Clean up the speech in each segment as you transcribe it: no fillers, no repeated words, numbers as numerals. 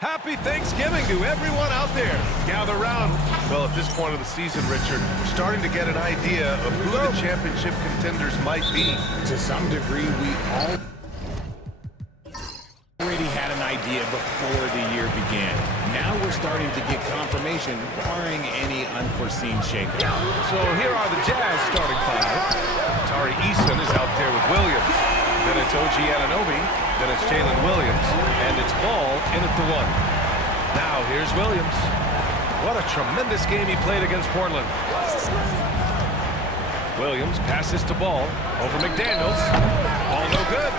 Happy Thanksgiving to everyone out there. Gather around. Well, at this point of the season, Richard, we're starting to get an idea of who the championship contenders might be. To some degree, we already had an idea before the year began. Now we're starting to get confirmation, barring any unforeseen shakeup. So here are the Jazz starting five. Tari Eason is out there with Williams. Then it's OG Anunoby. Then it's Jalen Williams. And it's Ball in at the one. Now here's Williams. What a tremendous game he played against Portland. Williams passes to Ball. Over McDaniels. Ball no good.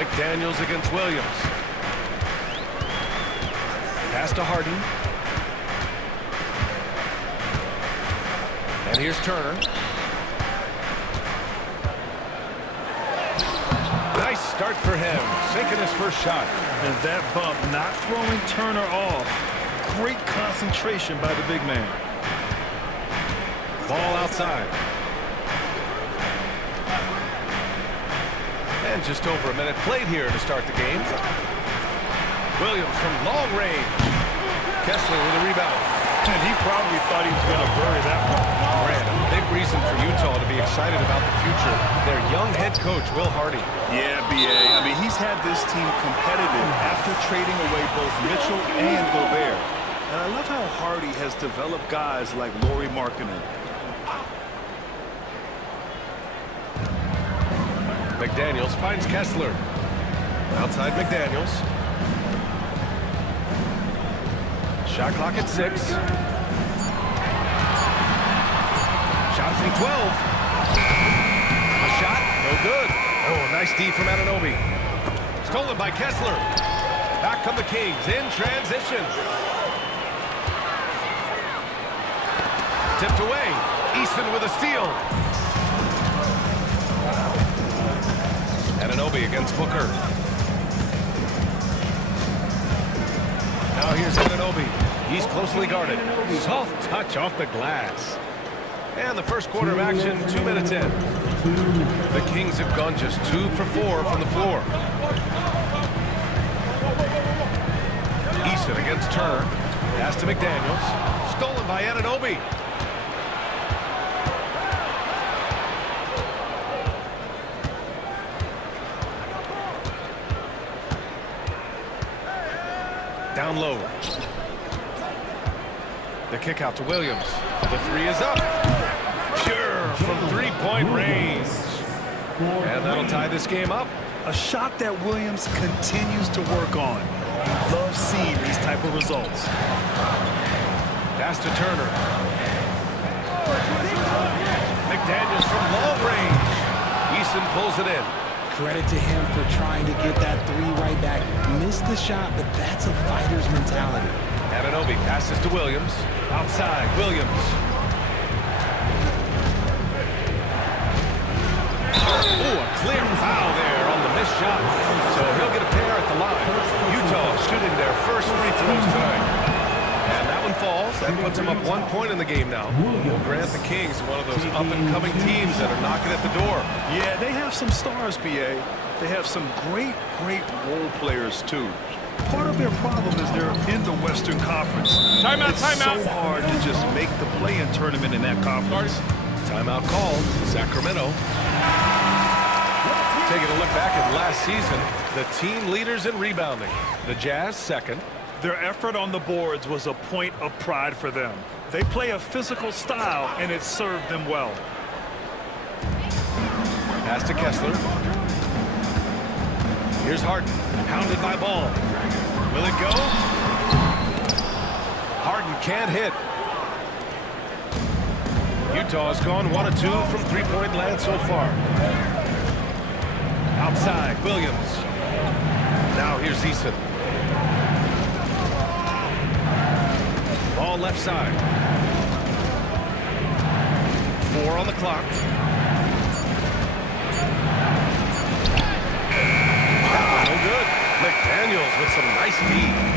McDaniels against Williams. Pass to Harden. And here's Turner. Nice start for him, sinking his first shot. And that bump not throwing Turner off. Great concentration by the big man. Ball outside. And just over a minute played here to start the game. Williams from long range. Kessler with a rebound. And he probably thought he was going to bury that one. Brad, a big reason for Utah to be excited about the future. Their young head coach, Will Hardy. Yeah, B.A. I mean, he's had this team competitive after trading away both Mitchell and Gobert. And I love how Hardy has developed guys like Lauri Markkanen. McDaniels finds Kessler. Outside McDaniels. Shot clock at 6. Shot from 12. A shot, no good. Oh, nice D from Anunoby. Stolen by Kessler. Back come the Kings in transition. Tipped away. Easton with a steal. Anunoby against Booker. Now here's Anunoby. He's closely guarded. Soft touch off the glass. And the first quarter of action, 2 minutes in. The Kings have gone just 2 for 4 from the floor. Easton against Turner. Pass to McDaniels. Stolen by Anunoby. Down low. The kick out to Williams. The three is up. Pure from three-point range. And that'll tie this game up. A shot that Williams continues to work on. Love seeing these type of results. Pass to Turner. McDaniels from long range. Easton pulls it in. Credit to him for trying to get that three right back. Missed the shot, but that's a fighter's mentality. Anunoby passes to Williams. Outside, Williams. Oh, a clear foul there on the missed shot. So he'll get a pair at the line. Utah shooting their first free throws tonight. And that one falls. That puts them up 1 point in the game now. We'll grant the Kings one of those up-and-coming teams that are knocking at the door. Yeah, they have some stars, B.A. They have some great role players, too. Part of their problem is they're in the Western Conference. Timeout, it's so hard to just make the play-in tournament in that conference. Timeout called. Sacramento. Taking a look back at last season, the team leaders in rebounding. The Jazz second. Their effort on the boards was a point of pride for them. They play a physical style, and it served them well. Pass to Kessler. Here's Harden, pounded by Ball. Will it go? Harden can't hit. Utah has gone 1 of 2 from three-point land so far. Outside, Williams. Now here's Easton. Ball left side. 4 on the clock. No good. McDaniels with some nice D.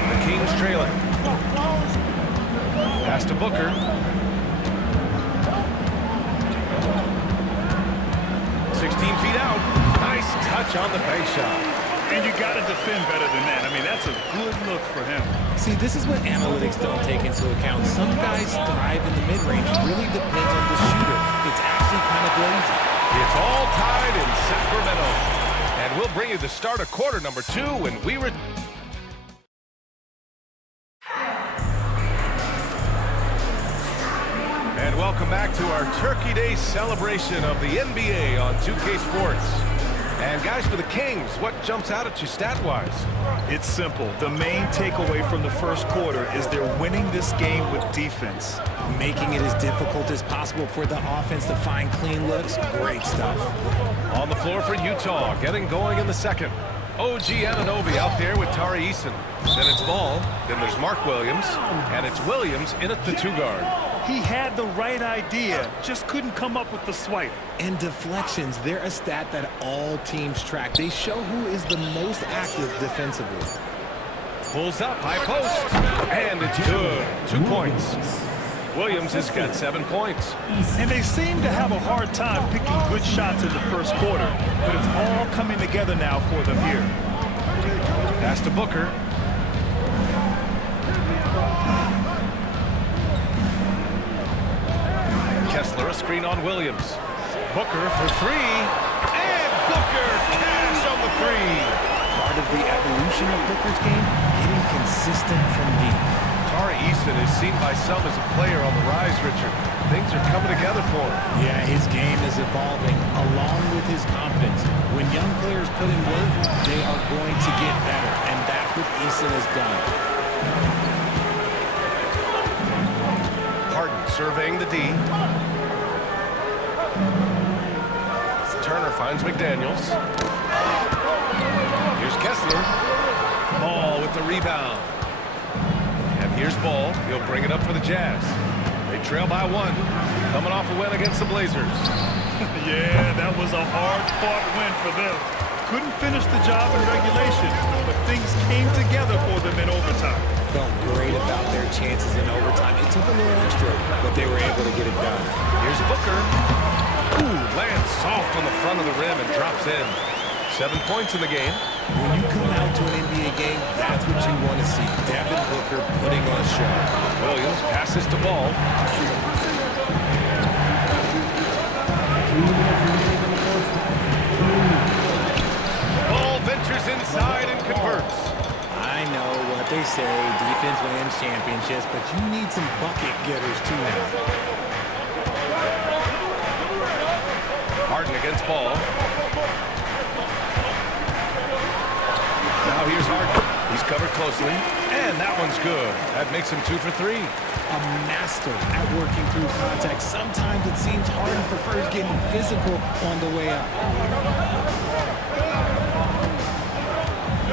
The Kings trailing. Pass to Booker. 16 feet out. Nice touch on the bank shot. And you got to defend better than that. I mean, that's a good look for him. See, this is what analytics don't take into account. Some guys thrive in the mid-range. Really depends on the shooter. It's actually kind of lazy. It's all tied in Sacramento. And we'll bring you the start of quarter number 2 when we return. And welcome back to our Turkey Day celebration of the NBA on 2K Sports. And guys, for the Kings, what jumps out at you stat-wise? It's simple. The main takeaway from the first quarter is they're winning this game with defense. Making it as difficult as possible for the offense to find clean looks. Great stuff. On the floor for Utah, getting going in the second. OG Anunoby out there with Tari Eason. Then it's Ball, then there's Mark Williams, and it's Williams in at the 2-guard. He had the right idea, just couldn't come up with the swipe. And deflections, they're a stat that all teams track. They show who is the most active defensively. Pulls up, high post, and it's good. 2 points. Williams has got 7 points. And they seem to have a hard time picking good shots in the first quarter, but it's all coming together now for them here. Pass to Booker. Kessler, a screen on Williams. Booker for 3, and Booker cash on the 3. Part of the evolution of Booker's game, getting consistent from deep. Tari Eason is seen by some as a player on the rise, Richard. Things are coming together for him. Yeah, his game is evolving along with his confidence. When young players put in work, they are going to get better, and that's what Eason has done. Harden surveying the D. Turner finds McDaniels. Here's Kessler. Ball with the rebound. And here's Ball. He'll bring it up for the Jazz. They trail by 1. Coming off a win against the Blazers. Yeah, that was a hard-fought win for them. Couldn't finish the job in regulation, but things came together for them in overtime. Felt great about their chances in overtime. It took a little extra, but they were able to get it done. Here's Booker. Ooh, lands soft on the front of the rim and drops in. 7 points in the game. When you come out to an NBA game, that's what you want to see. Devin Booker putting on a show. Williams passes to Ball. Ball ventures inside and converts. I know what they say, defense wins championships, but you need some bucket getters too now. Harden against Ball. Now here's Harden. He's covered closely, and that one's good. That makes him 2 for 3. A master at working through contact. Sometimes it seems Harden prefers getting physical on the way up.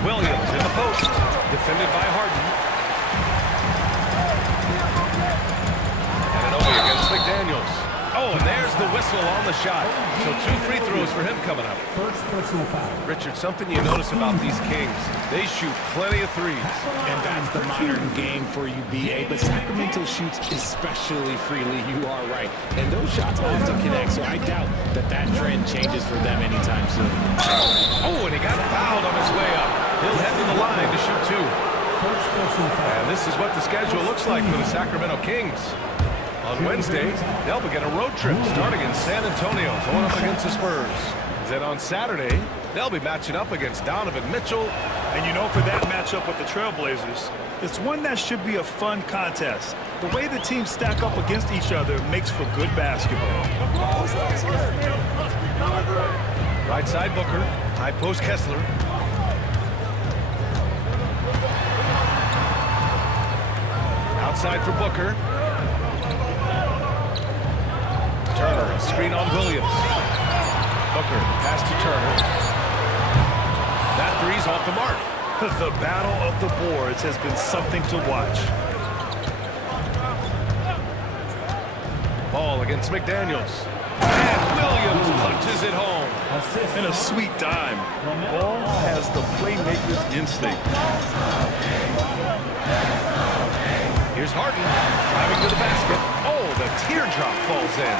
Williams in the post, defended by Harden. And Anunoby against McDaniels. Oh, and there's the whistle on the shot. So 2 free throws for him coming up. First personal foul. Richard, something you notice about these Kings, they shoot plenty of threes. And that's the modern game for you, BA. But Sacramento shoots especially freely. You are right. And those shots often connect, so I doubt that that trend changes for them anytime soon. Oh, and he got fouled on his way up. He'll head to the line to shoot 2. First personal foul. And this is what the schedule looks like for the Sacramento Kings. On Wednesday, they'll begin a road trip starting in San Antonio, going up against the Spurs. Then on Saturday, they'll be matching up against Donovan Mitchell. And you know, for that matchup with the Trailblazers, it's one that should be a fun contest. The way the teams stack up against each other makes for good basketball. Right side Booker, high post Kessler. Outside for Booker. Turner, a screen on Williams. Booker, pass to Turner. That three's off the mark. The battle of the boards has been something to watch. Ball against McDaniels. And Williams punches it home. And a sweet dime. Ball has the playmaker's instinct. Here's Harden driving to the basket. Oh, the teardrop falls in.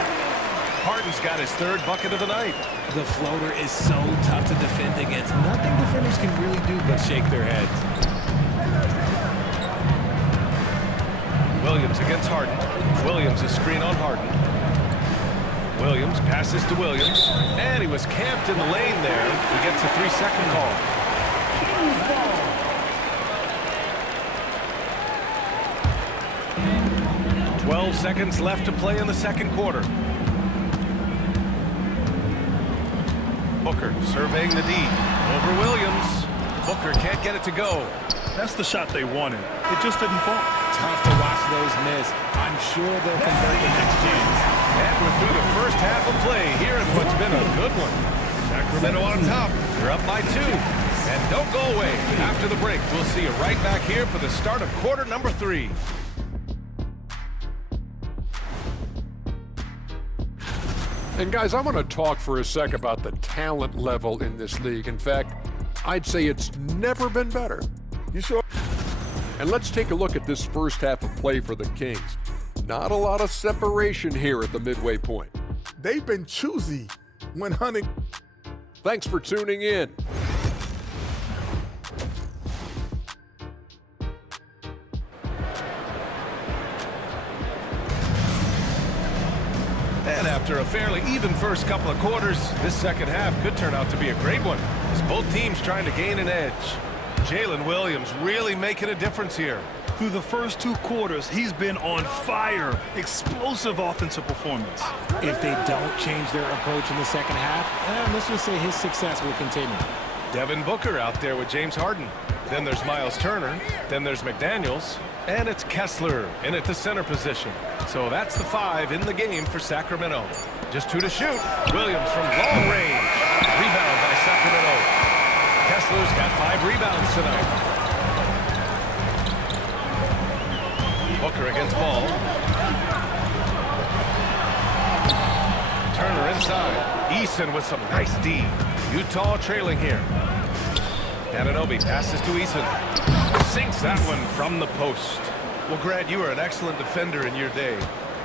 Harden's got his third bucket of the night. The floater is so tough to defend against. Nothing defenders can really do but shake their heads. Williams against Harden. Williams is screen on Harden. Williams passes to Williams, and he was camped in the lane there. He gets a 3-second call. 12 seconds left to play in the second quarter. Booker surveying the D. Over Williams. Booker can't get it to go. That's the shot they wanted. It just didn't fall. Tough to watch those miss. I'm sure they'll convert the next chance. And we're through the first half of play here in what's been a good one. Sacramento on top. They're up by 2. And don't go away. After the break, we'll see you right back here for the start of quarter number 3. And guys, I want to talk for a sec about the talent level in this league. In fact, I'd say it's never been better. You sure? And let's take a look at this first half of play for the Kings. Not a lot of separation here at the midway point. They've been choosy when hunting. Thanks for tuning in. And after a fairly even first couple of quarters, this second half could turn out to be a great one, as both teams trying to gain an edge. Jalen Williams really making a difference here. Through the first 2 quarters, he's been on fire. Explosive offensive performance. If they don't change their approach in the second half, let's just say his success will continue. Devin Booker out there with James Harden. Then there's Miles Turner. Then there's McDaniels. And it's Kessler in at the center position. So that's the 5 in the game for Sacramento. Just 2 to shoot. Williams from long range. Rebound by Sacramento. Kessler's got 5 rebounds tonight. Booker against Ball. Turner inside. Eason with some nice D. Utah trailing here. Anunoby passes to Eason. Sinks that one from the post. Well, Grant, you were an excellent defender in your day.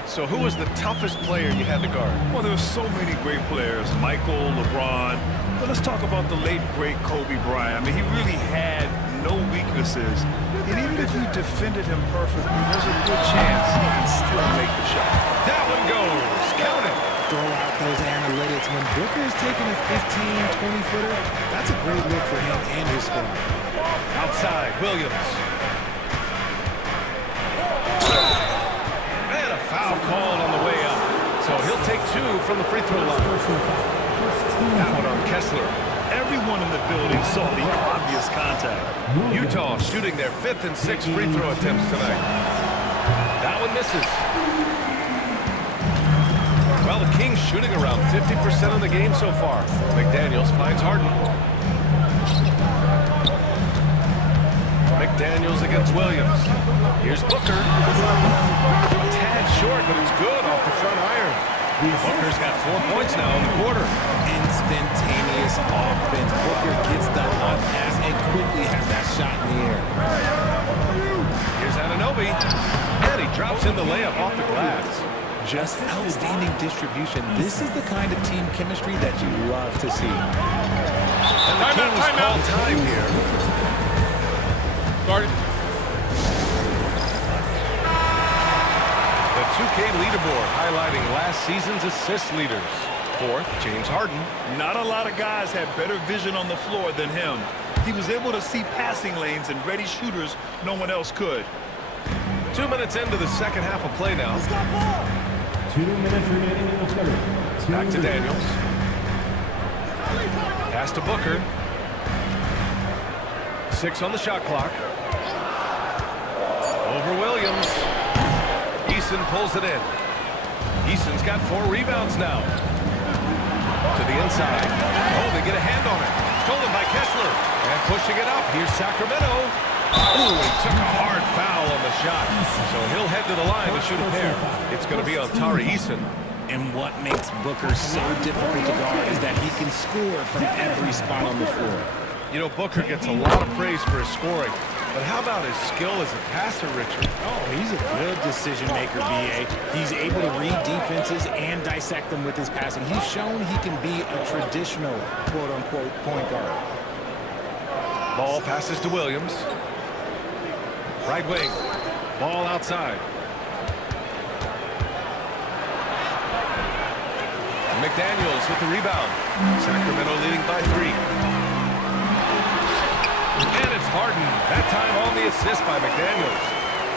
So who was the toughest player you had to guard? Well, there were so many great players. Michael, LeBron. But let's talk about the late, great Kobe Bryant. I mean, he really had no weaknesses. And even if you defended him perfectly, there's a good chance he can still make the shot. That one goes. Count it. Throw out those analytics. When Booker is taking a 15, 20-footer, that's a great look for him and his squad. Outside, Williams. And a foul called on the way up. So he'll take 2 from the free throw line. That one on Kessler. Everyone in the building saw the obvious contact. Utah shooting their 5th and 6th free throw attempts tonight. That one misses. Well, the Kings shooting around 50% of the game so far. McDaniels finds Harden. McDaniels against Williams. Here's Booker. A tad short, but it's good off the front iron. Booker's got 4 points now in the quarter. Instantaneous offense. Booker gets the hot pass and quickly has that shot in the air. Here's Anunoby. And he drops in the layup off the glass. Just outstanding distribution. This is the kind of team chemistry that you love to see. And the Kings call time here. Started. The 2K leaderboard highlighting last season's assist leaders. 4th, James Harden. Not a lot of guys had better vision on the floor than him. He was able to see passing lanes and ready shooters no one else could. 2 minutes into the second half of play now. 2 minutes remaining in the third. Back to Daniels. Pass to Booker. 6 on the shot clock. Over Williams. Eason pulls it in. Eason's got 4 rebounds now. To the inside. Oh, they get a hand on it. Stolen by Kessler. And pushing it up. Here's Sacramento. Oh, he took a hard foul on the shot. So he'll head to the line to shoot a pair. It's going to be on Tari Eason. And what makes Booker so difficult to guard is that he can score from every spot on the floor. You know, Booker gets a lot of praise for his scoring, But how about his skill as a passer, Richard? Oh, he's a good decision maker, B.A. He's able to read defenses and dissect them with his passing. He's shown he can be a traditional, quote-unquote, point guard. Ball passes to Williams. Right wing. Ball outside. McDaniels with the rebound. Sacramento leading by 3. And it's Harden. That time on the assist by McDaniels.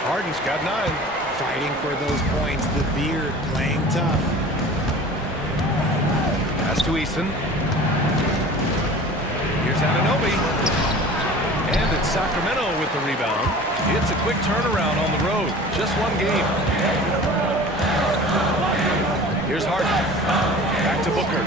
Harden's got 9. Fighting for those points. The beard playing tough. Pass to Eason. Here's Anunoby. And it's Sacramento with the rebound. It's a quick turnaround on the road. Just one game. Here's Harden. Back to Booker.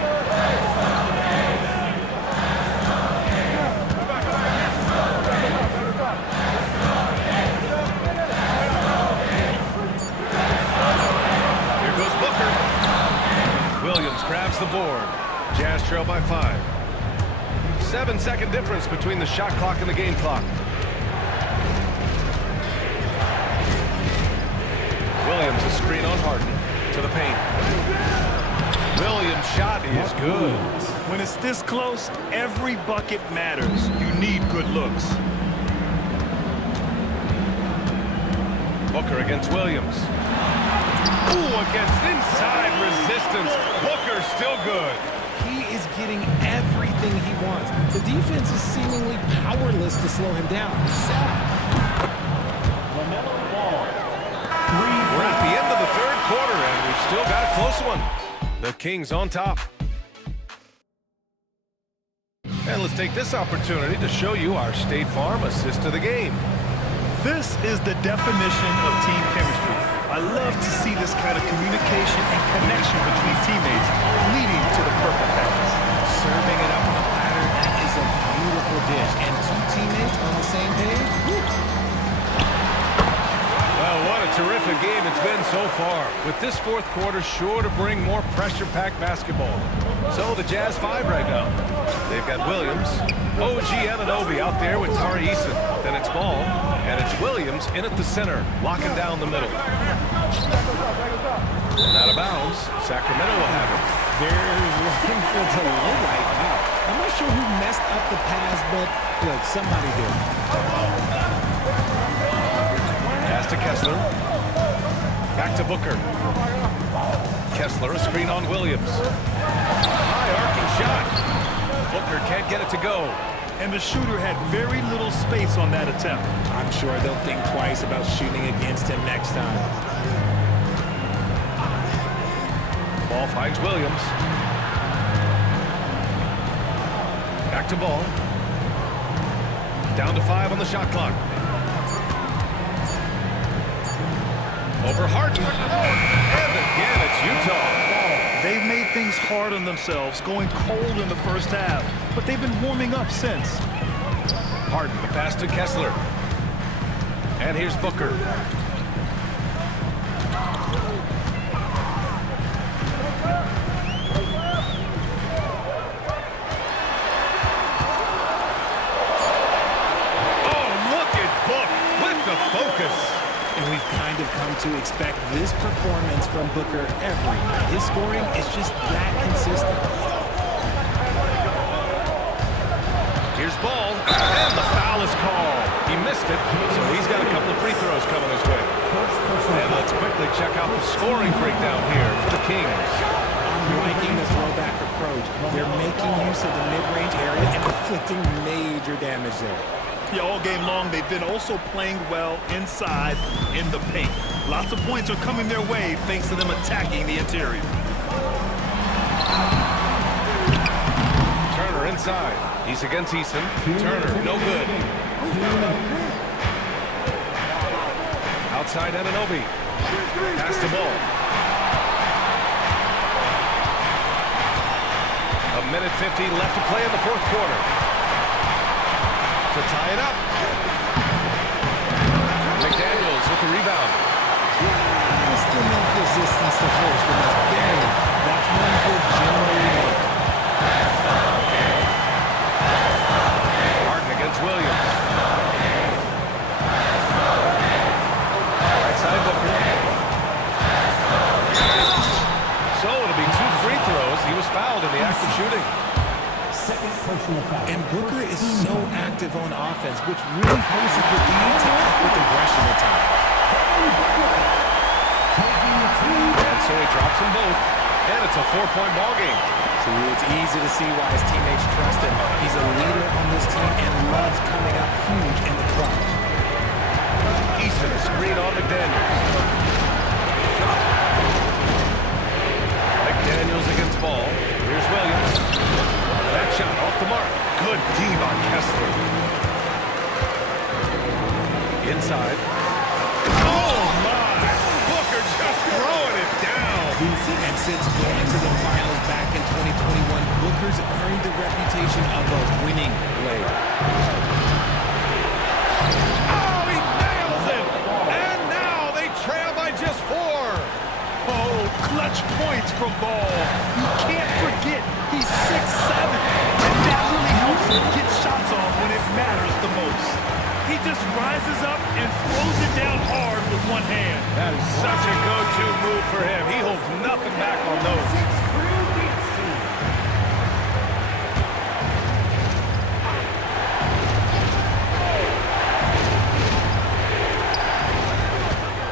Here goes Booker. Williams grabs the board. Jazz trail by 5. 7-second difference between the shot clock and the game clock. Williams a screen on Harden to the paint. Williams' shot is good. When it's this close, every bucket matters. You need good looks. Booker against Williams. Ooh, against inside resistance. Booker still good. He is getting everything he wants. The defense is seemingly powerless to slow him down. We're at the end of the 3rd quarter, and we've still got a close one. The Kings on top. And let's take this opportunity to show you our State Farm assist of the game. This is the definition of team chemistry. I love to see this kind of communication and connection between teammates leading to the perfect pass. Serving it up on a platter, that is a beautiful dish. And 2 teammates on the same page. Woo. Well, what a terrific game it's been so far. With this 4th quarter sure to bring more pressure-packed basketball. So the Jazz 5 right now. They've got Williams, OG Anunoby out there with Tari Eason. Then it's Ball, and it's Williams in at the center, locking down the middle. And out of bounds, Sacramento will have it. There's looking for delay right now. I'm not sure who messed up the pass, but look, somebody did. Pass to Kessler. Back to Booker. Kessler, a screen on Williams. High arcing shot. Booker can't get it to go. And the shooter had very little space on that attempt. I'm sure they'll think twice about shooting against him next time. Ball finds Williams. Back to Ball. Down to 5 on the shot clock. Over Harden. And again, it's Utah. They've made things hard on themselves, going cold in the first half, but they've been warming up since. Harden, the pass to Kessler. And here's Booker. Oh, look at Book with the focus. And we've kind of come to expect this performance from Booker every night. His scoring is just that consistent. Here's Ball, and the foul is called. He missed it, so he's got a couple of free throws coming his way. And let's quickly check out the scoring breakdown here for the Kings. I'm liking the throwback approach. They're making use of the mid-range area and inflicting major damage there. Yeah, all game long, they've been also playing well inside in the paint. Lots of points are coming their way thanks to them attacking the interior. Turner inside. He's against Eason. Turner, no good. Outside Anunoby. Pass the ball. 1:50 left to play in the 4th quarter. To tie it up. McDaniels with the rebound. Just enough resistance to first, but that's barely. That's one good generally made. Harden against Williams. effective shooting. Second personal foul. And Booker is so active on offense, which really forces the lead to act with aggression at times. And so he drops them both. And it's a 4-point ball game. See, it's easy to see why his teammates trust him. He's a leader on this team and loves coming up huge in the clutch. Eason, a screen on McDaniels. McDaniels against Ball. Here's Williams. That shot off the mark. Good D by Kessler. Inside. Oh, my! Booker just throwing it down. And since going to the finals back in 2021, Booker's earned the reputation of a winning player. Oh, he nails it! And now they trail by just 4. Oh, clutch points from Ball. You can't forget he's 6'7", and that really helps him get shots off when it matters the most. He just rises up and throws it down hard with one hand. That is such a go-to move for him. He holds nothing back on those.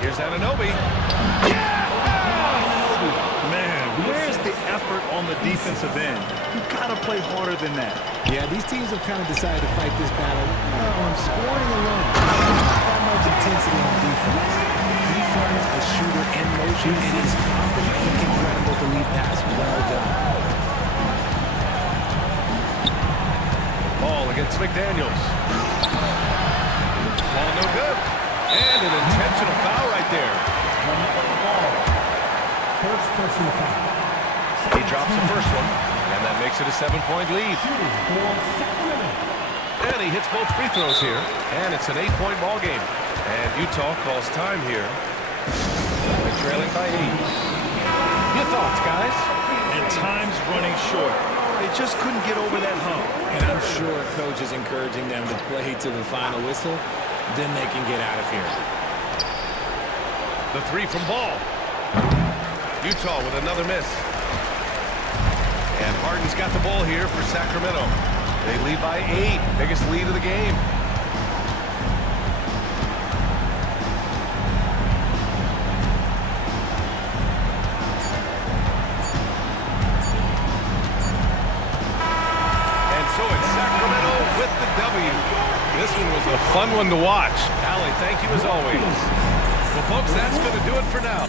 Here's Anunoby. Man, where's the effort on the defensive end? You gotta play harder than that. Yeah, these teams have kind of decided to fight this battle on scoring alone. Not that much intensity on defense. He finds a shooter in motion and is confident he can thread him with the lead pass. Well done. Ball against McDaniels. Ball no good. And an intentional foul right there. First personal foul. He drops the first one, and that makes it a 7-point lead. And he hits both free throws here, and it's an 8-point ball game. And Utah calls time here. They're trailing by 8. Your thoughts, guys? And time's running short. They just couldn't get over that hump. And I'm sure coach is encouraging them to play to the final whistle. Then they can get out of here. The 3 from Ball. Utah with another miss. And Harden's got the ball here for Sacramento. They lead by 8. Biggest lead of the game. And so it's Sacramento with the W. This one was a fun one to watch. Allie, thank you as always. Well, folks, that's going to do it for now.